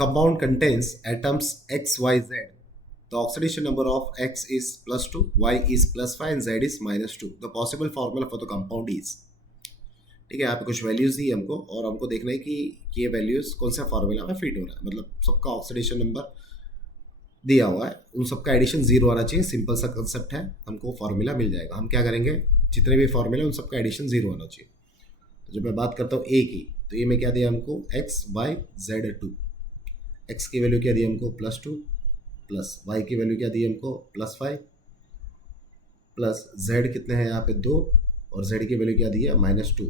compound contains atoms X, Y, Z. The oxidation number of X is +2, Y is +5 and Z is -2. The possible formula for the compound is, ठीक है, यहाँ पे कुछ values दी हमको और हमको देखना है कि ये वैल्यूज कौन सा फॉर्मूला में फिट हो रहा है। मतलब सबका ऑक्सीडेशन नंबर दिया हुआ है, उन सबका एडिशन 0 आना चाहिए। सिंपल सा कंसेप्ट है, हमको फॉर्मूला मिल जाएगा। हम क्या करेंगे, जितने भी फॉर्मूला उन सबका एडिशन 0 आना चाहिए। तो जब मैं बात करता हूँ ए की, तो ए में क्या दिया हमको XYZ2। एक्स की वैल्यू क्या दी हमको +2, प्लस वाई की वैल्यू क्या दी हमको +5, प्लस जेड कितने हैं यहाँ पे 2, और जेड की वैल्यू क्या दी है -2।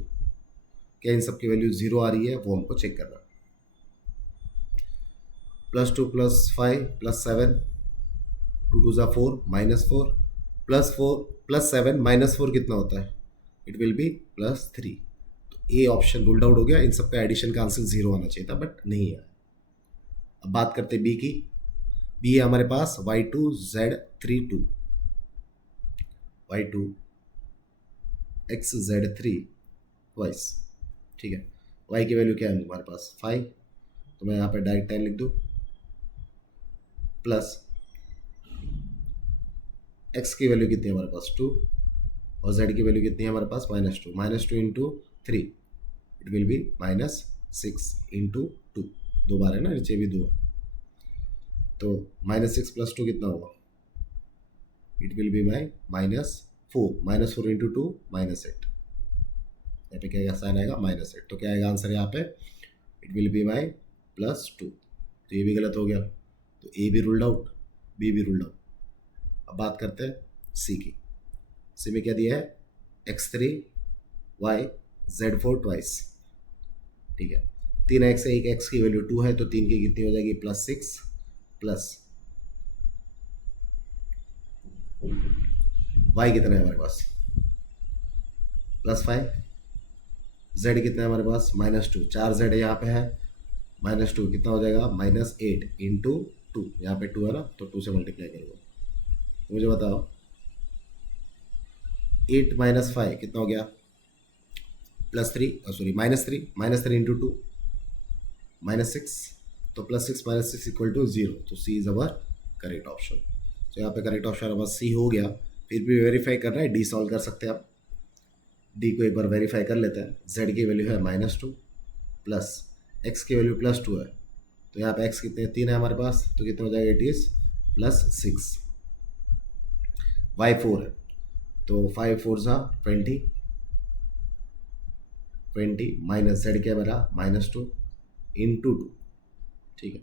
क्या इन सब की वैल्यू 0 आ रही है, वो हमको चेक करना। +2 + 5 + 7, 2 2 4 -4, +4 + 7 -4 कितना होता है, इट विल बी +3। तो ए ऑप्शन रूल्ड आउट हो गया। इन सबका एडिशन का आंसर 0 आना चाहिए था, बट नहीं है। अब बात करते बी की। बी है हमारे पास Y2Z32, Y2XZ3 ट्वाइस, ठीक है। y की वैल्यू क्या है हमारे पास 5, तो मैं यहाँ पे डायरेक्ट 10 लिख दूँ, प्लस x की वैल्यू कितनी है हमारे पास 2, और z की वैल्यू कितनी है हमारे पास -2। -2 into 3 it will be -6 into 2। 2 बार है ना, नीचे भी 2 है, तो -6 + 2 कितना होगा, इट विल बी -4। -4 इंटू 2 -8। यहाँ पे क्या साइन आएगा -8। तो क्या आएगा आंसर यहाँ पे, इट विल बी +2। तो ये भी गलत हो गया। तो ए भी रूल्ड आउट, बी भी रूल्ड आउट। अब बात करते हैं सी की। सी में क्या दिया है X3YZ4 ट्वाइस, ठीक है। 3x है, एक x की वैल्यू 2 है, तो 3 की कितनी हो जाएगी +6, प्लस y कितना है हमारे पास +5, z कितना है हमारे पास -2, 4z यहाँ पे है, -2 कितना हो जाएगा -8 इंटू 2। यहाँ पे 2 है ना, तो 2 से मल्टीप्लाई करूँगा। तो मुझे बताओ 8 - 5 कितना हो गया +3, सॉरी -3 इंटू 2 -6, तो +6 - 6 = 0। तो सी इज़ अवर करेक्ट ऑप्शन। तो यहाँ पे करेक्ट ऑप्शन हमारा सी हो गया। फिर भी वेरीफाई करना है, डी सॉल्व कर सकते हैं आप। डी को एक बार वेरीफाई कर लेते हैं। जेड की वैल्यू है -2, प्लस एक्स की वैल्यू +2 है, तो यहाँ पे एक्स कितने 3 है हमारे पास, तो कितना हो जाएगा, इट इज़ +6। वाई 4 है, तो 5 4 20 माइनस जेड क्या मेरा -2 इंटू 2, ठीक है।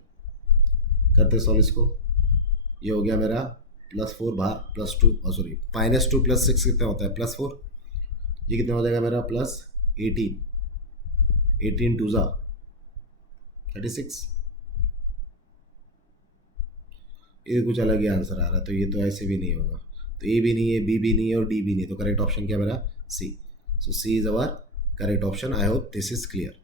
करते सॉल्व इसको, ये हो गया मेरा +4 बाहर +2, सॉरी -2 + 6 कितना होता है +4, ये कितना हो जाएगा मेरा +18, 18 2 36। ये कुछ अलग ही आंसर आ रहा है, तो ये तो ऐसे भी नहीं होगा। तो ए भी नहीं है, बी भी नहीं है और डी भी नहीं है, तो करेक्ट ऑप्शन क्या मेरा C. So C is our correct option. I hope this is clear.